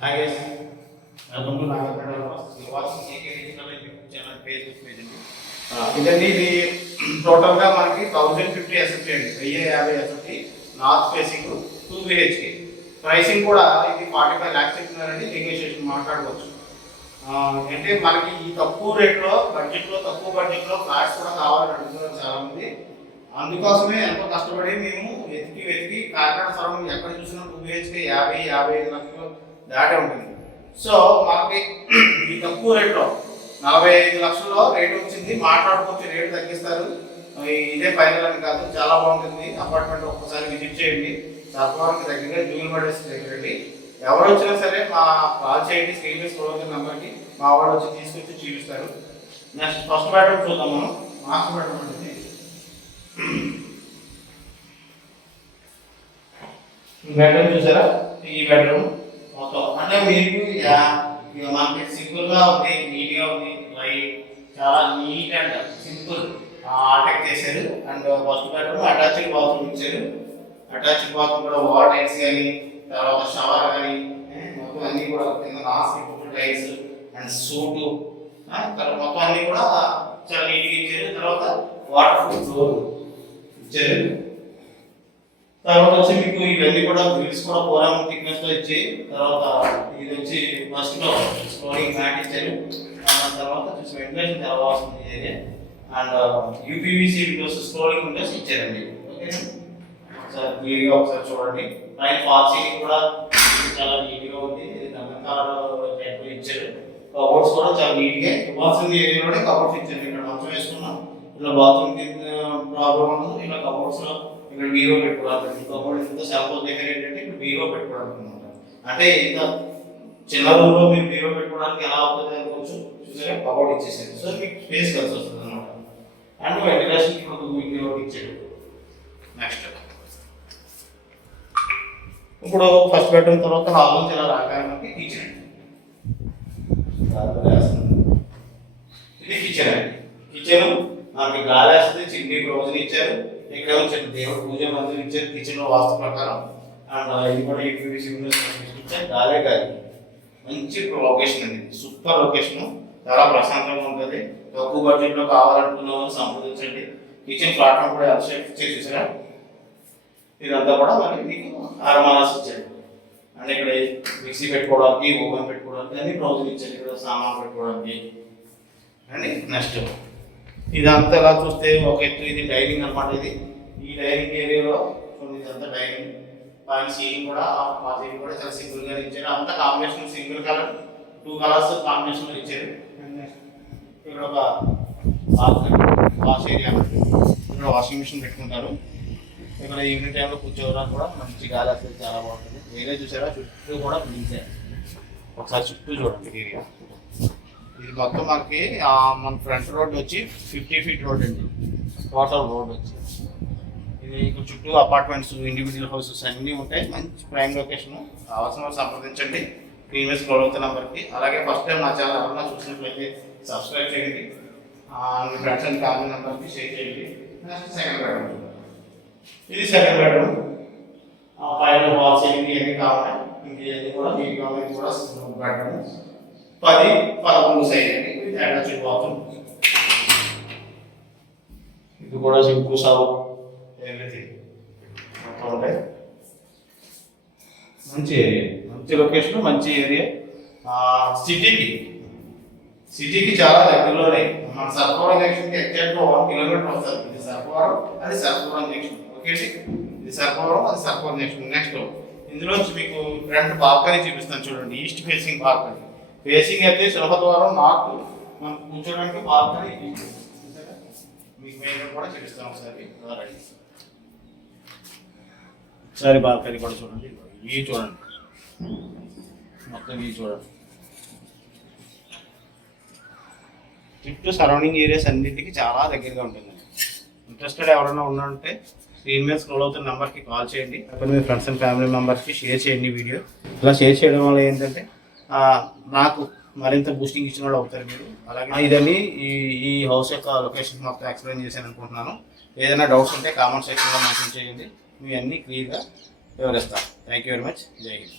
Hi guys, welcome to Nagar Developers. You are watching AK Digital YouTube channel Facebook page అండి. ఇదండి ఇది total గా మనకి 1050 SFT అండి, 1050 SFT north facing 2 BHK. Pricing కూడా ఇది 45 lakhs చెప్తున్నారండి, నెగోషియేషన్ మాట్లాడుకోవచ్చు. అంటే మనకి ఈ తక్కువ రేట్లో తక్కువ బడ్జెట్లో ఫ్లాట్స్ కూడా కావాలని అడుగుతున్నారు చాలా మంది. అందుకోసమే ఎంతో కష్టపడి మేము వెతికి కాకినాడ సరౌండింగ్ ఎక్కడ చూసినా 2 BHK 50-55 లక్షలు దాటే ఉంటుంది. సో మనకి ఈ తక్కువ రేట్లో 45 లక్షల్లో రేట్ వచ్చింది, మాట్లాడుకోవచ్చు, రేటు తగ్గిస్తారు. ఇదే ఫైనల్ అని కాదు, చాలా బాగుంటుంది అపార్ట్మెంట్. ఒక్కసారి విజిట్ చేయండి. సర్పవరంకి దగ్గరగా జూన్ బడేస్ దగ్గరండి. ఎవరు వచ్చినా సరే మా కాల్ చేయండి, స్క్రీన్ మీద స్క్రోల్ అవుతున్న నెంబర్కి. మా వాళ్ళు వచ్చి తీసుకొచ్చి చూపిస్తారు. నెక్స్ట్ ఫస్ట్ బెడ్రూమ్ చూద్దాం మనం. మాస్టర్ బెడ్రూమ్ ఉంటుంది. బెడ్రూమ్ చూసారా? ఈ బెడ్రూమ్ మొత్తం అంటే మీకు మనకి సింపుల్ గా ఉంది, నీట్ గా ఉంది, లైట్ చాలా నీట్ అండ్ సింపుల్ ఆర్టెక్ చేశారు. And first bedroom attached bathroom ఇచ్చారు. అటాచ్డ్ బాత్రూమ్ కూడా వాల్ టైల్స్ కానీ, తర్వాత షవర్ కానీ, మొత్తం అన్ని కూడా కింద నాస్టిక్ టైల్స్ అండ్ సూటు, తర్వాత మొత్తం అన్ని కూడా చాలా నీట్గా ఇచ్చారు. తర్వాత వాటర్ ప్రూఫ్ ఫ్లోర్ ఇచ్చారు. తర్వాత వచ్చి మీకు ఇవన్నీ కూడా గ్రిల్స్ కూడా 4 mm థిక్నెస్ తో ఇచ్చి, తర్వాత ఇది వచ్చి ఫస్ట్ లో స్క్రోలింగ్ మ్యాట్ ఇచ్చారు. తర్వాత వచ్చి వెంటిలేషన్ చాలా వస్తుంది area. And UPVC Windows scrolling Windows ఇచ్చారండి. ఓకేనా? ఒకసారి క్లియర్ గా ఒకసారి చూడండి. పైన ఫాల్ సీలింగ్ కూడా చాలా నీట్ గా ఉంది, టైప్ ఇచ్చారు. కబోర్డ్స్ కూడా చాలా నీట్ గా ఇవ్వాల్సిన ఏరియాలోనే కబోర్డ్స్ ఇచ్చారు. ఇక్కడ మంచం వేసుకున్నాం, ఇలా బాత్రూమ్ ప్రాబ్లం ఉండదు. ఇలా కబోర్డ్స్ లో ఇక్కడ బీరో పెట్టుకోవడానికి, కబోర్డ్ ఇంత శాంపుల్ దగ్గర ఏంటంటే ఇక్కడ బీరో పెట్టుకోవడానికి అనమాట. అంటే ఇంత చిన్న రూమ్ లో మీరు బీరో పెట్టుకోవడానికి ఎలా అవుతుంది అనుకోవచ్చు. చూసారా, కబోర్డ్ ఇచ్చేసారు. సో మీకు స్పేస్ కలిసి వస్తుంది అనమాట. అండ్ వెంటిలేషన్ ఇక్కడ ఇచ్చాడు. నెక్స్ట్ ఇప్పుడు ఫస్ట్ బెడ్రూమ్ తర్వాత హాల్ నుంచి ఇలా రాగానే మనకి కిచెన్. ఇది కిచెన్ అండి. కిచెన్ మనకి గాలి వేస్తుంది, చిమ్నీ ప్రొవిజన్ ఇచ్చారు. ఇక్కడ చిన్న దేవుడు పూజ మందిరం ఇచ్చారు కిచెన్ లో వాస్తు ప్రకారం. అండ్ ఇది కూడా యూపీవీసీ విండోస్ ఇచ్చారు. గాలే గాలి మంచి లొకేషన్ అండి, సూపర్ లొకేషన్, చాలా ప్రశాంతంగా ఉంటుంది. తక్కువ బడ్జెట్ లో కావాలనుకున్న వాళ్ళు సంప్రదించండి. కిచెన్ ప్లాట్ఫామ్ కూడా షేప్ చూసారా? ఇదంతా కూడా మనకి మీకు అరమాలాస్ ఇచ్చారు. అంటే ఇక్కడ మిక్సీ పెట్టుకోవడానికి, ఓవెన్ పెట్టుకోవడానికి అన్ని ప్రొవిజన్ ఇచ్చారు. ఇక్కడ సామాన్ పెట్టుకోవడానికి అండి. నెక్స్ట్ ఇదంతా ఎలా చూస్తే ఒక ఎత్తు, ఇది డైనింగ్ అనమాట. ఈ డైనింగ్ ఏరియాలో ఇదంతా డైనింగ్. పైన సీలింగ్ కూడా చాలా సింగిల్ గా ఇచ్చారు. అంతా combination single colour, 2 colours combination లో ఇచ్చారు. ఇక్కడ ఒక వాష్ ఏరియా, ఇక్కడ వాషింగ్ మిషన్ పెట్టుకుంటారు. ఇక్కడ ఈవినింగ్ టైంలో కూర్చోవడానికి కూడా మంచి గాలి వస్తుంది, చాలా బాగుంటుంది. ఏరియా చూసారా? చుట్టూ కూడా బిల్డింగ్స్. ఒకసారి చుట్టూ చూడండి ఏరియా. ఇది మొత్తం మనకి మన ఫ్రంట్ రోడ్ వచ్చి 50 feet రోడ్ అండి, టోటల్ రోడ్ వచ్చి. ఇది చుట్టూ అపార్ట్మెంట్స్, ఇండివిజువల్ హౌసెస్ అన్నీ ఉంటాయి. మంచి ప్రైమ్ లొకేషన్. కావాల్సిన వాళ్ళు సంప్రదించండి ప్రీవియస్ స్క్రోల్ అవుతున్న నెంబర్కి. అలాగే ఫస్ట్ టైం నా ఛానల్ ఎవరైనా చూసినట్లయితే సబ్స్క్రైబ్ చేయండి, మీ ఫ్రెండ్స్ అండ్ ఫ్యామిలీ మెంబర్కి షేర్ చేయండి. Next second bedroom. ఇది సెకండ్ బెడ్రూమ్. పైన వాల్ సీలింగ్ ఇవన్నీ కావాలి, ఇంక కూడా మీకు కావాలి కూడా బెడ్రూమ్ 10-11 సైజ్ అండి. Attached bathroom. ఇది కూడా సింపుల్ సాగు ఎవ్రీథింగ్ ఉంటాయి. మంచి ఏరియా, మంచి లొకేషన్, మంచి ఏరియా. సిటీకి చాలా దగ్గరలోనే. మన సర్పవరం జంక్షన్కి ఎగ్జాక్ట్గా 1 kilometer వస్తుంది. ఇది సర్పవరం, అది సర్పవరం జంక్షన్. ఓకే, ఇది సర్పవరం, అది సర్పవరం జంక్షన్. నెక్స్ట్ ఇందులో మీకు ఫ్రంట్ బాల్కనీ చూపిస్తాను చూడండి. East facing balcony. ఫేసింగ్ అయితే సులభద్వారం నార్త్, మనం కూర్చోడానికి బాల్కనీ మీకు మెయిన్ కూడా చూపిస్తాను. ఒకసారి బాల్కనీ కూడా చూడండి. ఇవి చూడండి, మొత్తం ఇవి చూడండి. చుట్టూ సరౌండింగ్ ఏరియాస్ అన్నింటికి చాలా దగ్గరగా ఉంటుంది. ఇంట్రెస్టెడ్ ఎవరైనా ఉన్నారంటే స్క్రీన్ మీద స్క్రోల్ అవుతున్న నెంబర్కి కాల్ చేయండి. అక్కడ మీ ఫ్రెండ్స్ అండ్ ఫ్యామిలీ మెంబర్స్కి షేర్ చేయండి వీడియో. ఇలా షేర్ చేయడం వల్ల ఏంటంటే నాకు మరింత బూస్టింగ్ ఇచ్చిన వాళ్ళు అవుతారు మీరు. అలాగే ఇదని ఈ హౌస్ యొక్క లొకేషన్ మొత్తం ఎక్స్ప్లెయిన్ చేశాను అనుకుంటున్నాను. ఏదైనా డౌట్స్ ఉంటే కామెంట్ సెక్షన్లో మెన్షన్ చేయండి, మీ అన్నీ క్లియర్గా వివరిస్తాను. Thank you very much. జై హింద్.